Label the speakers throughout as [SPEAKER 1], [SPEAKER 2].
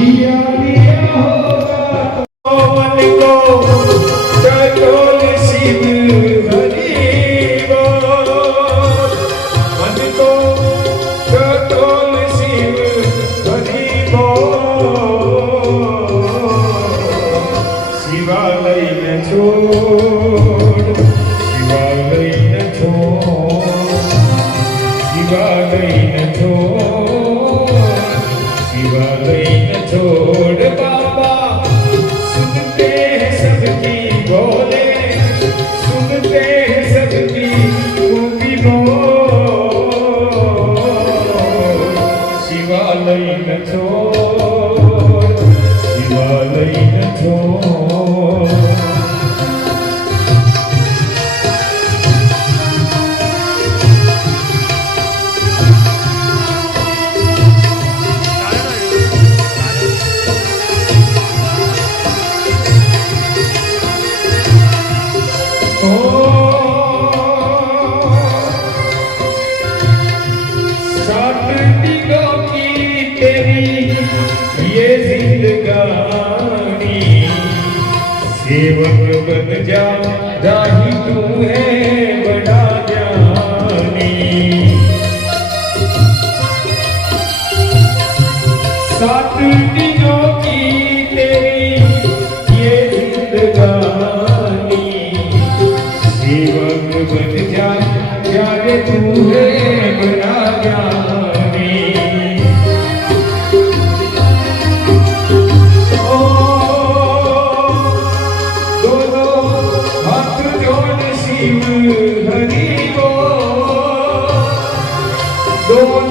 [SPEAKER 1] जिया पिया हो Don't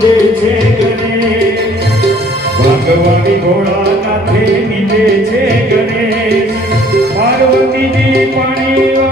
[SPEAKER 1] નીજે છે ગણે. ભગવાન ભોળાનાથે નીજે છે ગણે પાર્વતીજી પાણી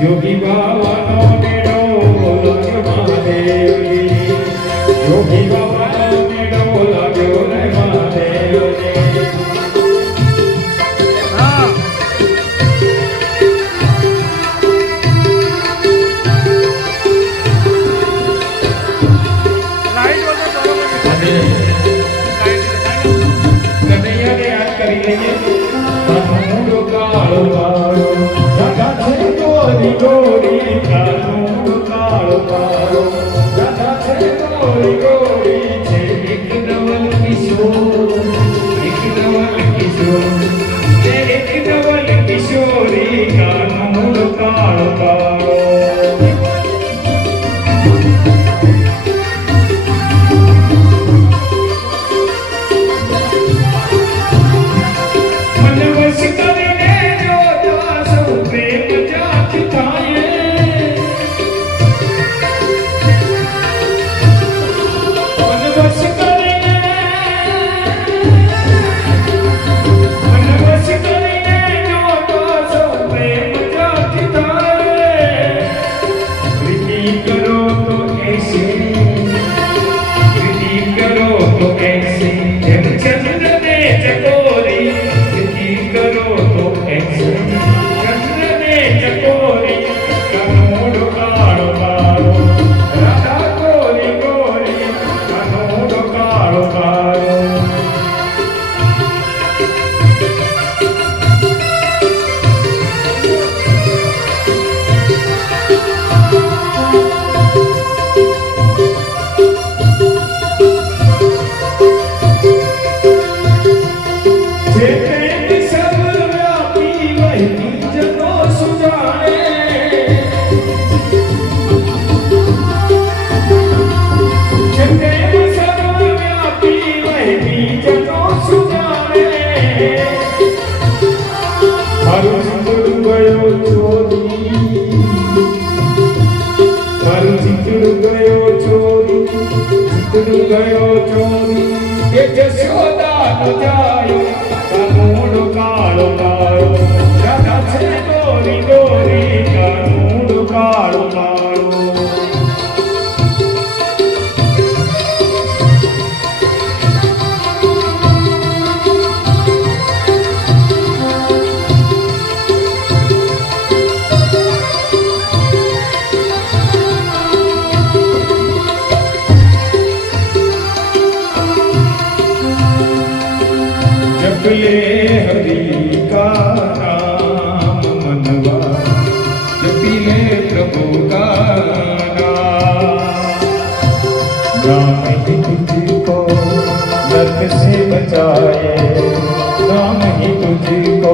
[SPEAKER 1] જોગી બાવાનો મેળો લાગ્યો મહાદેવજી જોગી બાવાનો મેળો લાગ્યો રે અને કનૈયાને યાદ કરી લઈએ કાળો કરો Obrigado. तुझको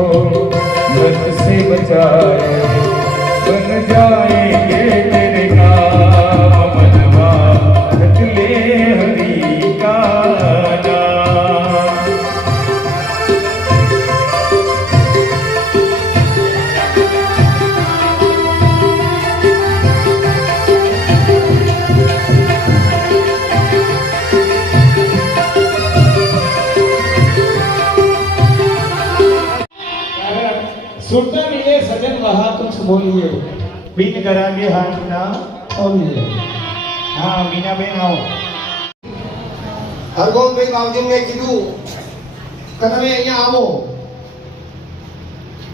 [SPEAKER 1] नरक से बचाए
[SPEAKER 2] સુરતા મિલે સજન વહા કુછ બોલીએ બિન કરાગે હાથ ના ઓલીએ હા મીનાબેન આવો
[SPEAKER 3] હરગોમભાઈ બાવજી મેં કીધું કે તમે અહીંયા આવો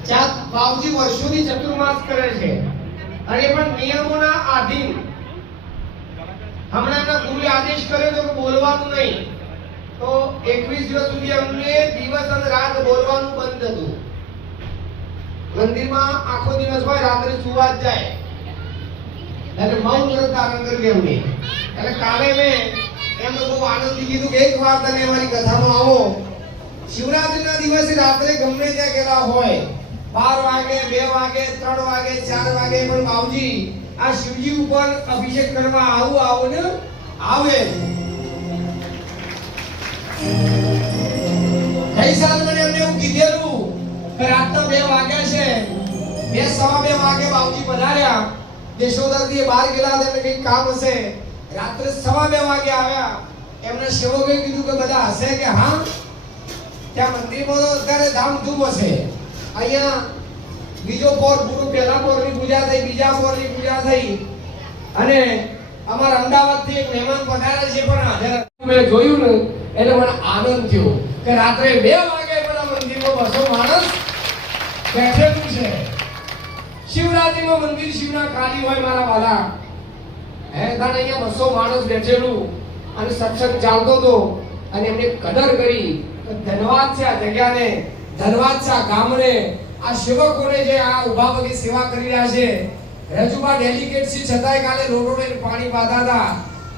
[SPEAKER 3] ચાક બાવજી વર્ષોથી ચતુર્માસ કરે છે અને એ પણ નિયમોના આધીન હમણાં એમના ગુરુએ આદેશ કર્યો તો બોલવાનું નહીં તો એકવીસ દિવસ સુધી અમને દિવસ અને રાત બોલવાનું બંધ હતું મંદિરમાં આખો દિવસ હોય, રાત્રે સુવા જાય. એટલે મૌન વ્રત ધારણ કરી એમને એટલે કાલે મેં એમને બહુ આનંદથી કીધું કે એક વાર તમે અમારી કથામાં આવો. શિવરાત્રીના દિવસે રાત્રે ગમે ત્યાં ગયેલા હોય, બાર વાગે, બે વાગે, ત્રણ વાગે, ચાર વાગે, પણ બાવજી આ શિવજી ઉપર અભિષેક કરવા આવું, આવો ને આવે. ગઈ સાલ મને એમને એવું કીધેલું રાતના બે વાગ્યા છે. બે સવા બે વાગે બાવજી પધાર્યા. યશોદાજી બહાર ગયેલા હતા કંઈક કામ હશે. રાત્રે સવા બે વાગે આવ્યા. એમના સેવકોએ કીધું કે બધા હશે કે હા? ત્યાં મંદિરમાં અત્યારે ધામધૂમ હશે. અહીંયા બીજો પોર પૂરું, પહેલા પોરની પૂજા થઈ, બીજા પોરની પૂજા થઈ. અને અમારા અમદાવાદથી એક મહેમાન પધાર્યા છે, પણ મેં જોયું ને, એટલે મને આનંદ થયો કે રાત્રે બે વાગે બધા મંદિરમાં બસો માણસ બેઠેલું છે. શિવરાત્રીમાં મંદિર શિવના ખાલી હોય મારા વાલા. હે તાણ અહીંયા બસો માણસ બેઠેલું. અને સત્સંગ ચાલતો હતો. અને એમને કદર કરી. ધન્યવાદ છે આ જગ્યાને. ધન્યવાદ છે આ ગામને. આ સેવકોને જે આ ઊભા પગે સેવા કરી રહ્યા છે. રજુબા ડેલિગેટ છે. છતાંય કાલે રોડો પાણી પાતા હતા.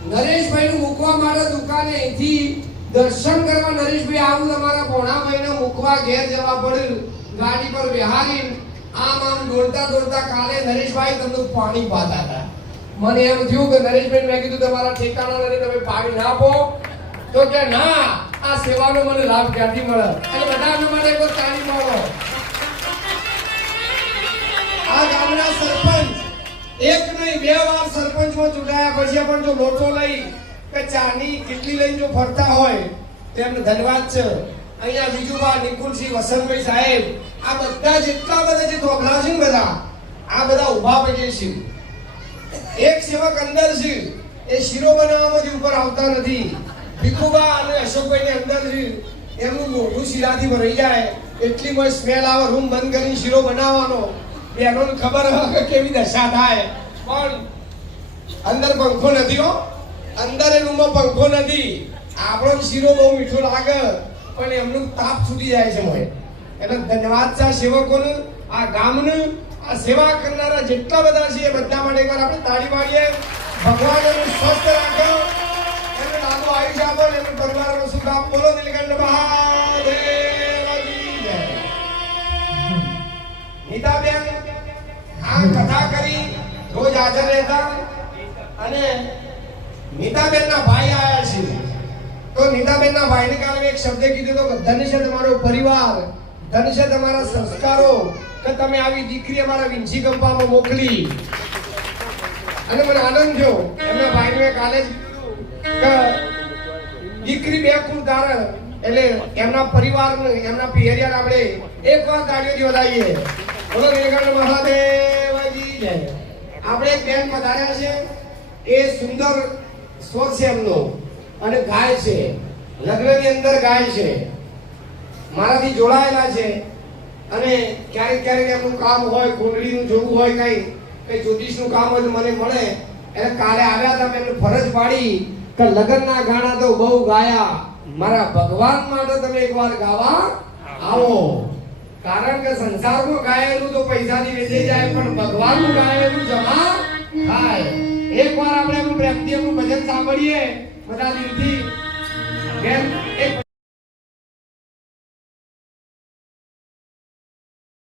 [SPEAKER 3] નરેશભાઈ નું મૂકવા મારા દુકાને અહીંથી દર્શન કરવા નરેશભાઈ આવું તમારા પોણા મહિના મૂકવા ઘેર જવા પડ્યું. ગાડી પર બેહારી આમ આમ દોડતા દોડતા કાલે નરેશભાઈ તમને પાણી પાતા હતા. મને એમ થયું કે નરેશભાઈ, મેં કીધું તમારા ઠેકાણા ને તમે પાણી ના આપો. તો કે ના, આ સેવાનો મને લાભ ક્યાંથી મળે? અને બધા એના માટે કોઈ તાળી મારો. આ ગામના સરપંચ, એક નહીં, બે વાર સરપંચમાં ચૂંટાયા પછી પણ જો લોટો લઈ કે ચાની કેટલી લઈને જો ફરતા હોય, તો એમને ધન્યવાદ છે. અહીંયા બીજુબા નિકુલસિંહ વસંતભાઈ સાહેબ આ બધા જેટલા બધા જે થોભલા છે ને બધા, આ બધા ઊભા પગે છે. એક સેવક અંદર છે, એ શીરો બનાવવામાંથી ઉપર આવતા નથી. ભીખુબા અને અશોકભાઈ અંદર છે, એમનું મોઢું શીરાથી ભરાઈ જાય. એટલી મસ્ત સ્મેલ આવે રૂમ બંધ કરીને શીરો બનાવવાનો. બહેનોને ખબર કે કેવી દશા થાય. પણ અંદર પંખો નથી હો. અંદર એ રૂમમાં પંખો નથી. આપણો શીરો બહુ મીઠો લાગે, પણ એમનું તાપ છૂટી જાય છે મોય એટલે ધન્યવાદ સેવકોને, આ ગામનું, આ સેવા કરનારા જેટલા બધા છે એ બધા માટે એકવાર આપણે તાળી પાડીએ ભગવાન એનું સ્વસ્થ રાખો. એમને લાંબુ આયુષ્ય આપો એમના પરિવારનો સુખ આપો. બોલો નીલકંઠ મહાદેવની જય. નીતાબેન, આ કથા કરી રોજ હાજર રહેતા અને નીતાબેનના ભાઈ આયા છે. તો નીતાબેનના ભાઈને કાલે એક શબ્દ કીધું તો કે છે તમારો પરિવાર. ધન છે તમારા સંસ્કારો કે તમે આવી દીકરી અમારા વિંછી કંપામાં મોકલી? અને મને આનંદ થયો. એમના ભાઈને કાલે દીકરી બે કુળ ધારણ એટલે એમના પરિવારને, એમના પિયરિયાને આપણે એક વાર તાળીઓથી વધાવીએ બોલો વેગણ મહાદેવજી જય. આપણે એક બેન વધાર્યા છે. એ સુંદર સ્વર છે એમનો. અને ગાય છે. લગ્નની અંદર ગાય છે. મારાથી જોડાયેલા છે. અને ક્યારેક ક્યારેક એમનું કામ હોય, કુંડળીનું જોવું હોય કઈ, કંઈ જ્યોતિષનું કામ હોય તો મને મળે. એટલે કાલે આવ્યા હતા, મેં ફરજ પાડી કે લગ્નના ગાણા તો બહુ ગાયા. મારા ભગવાન માટે તમે એકવાર ગાવા આવો. કારણ કે સંસારમાં ગાયેલું તો પૈસાની વેચે જાય, પણ ભગવાનનું ગાયેલું જમા થાય. એકવાર આપણે એમનું પ્રેમથી એમનું ભજન સાંભળીએ. બધા દિલથી. કેમ?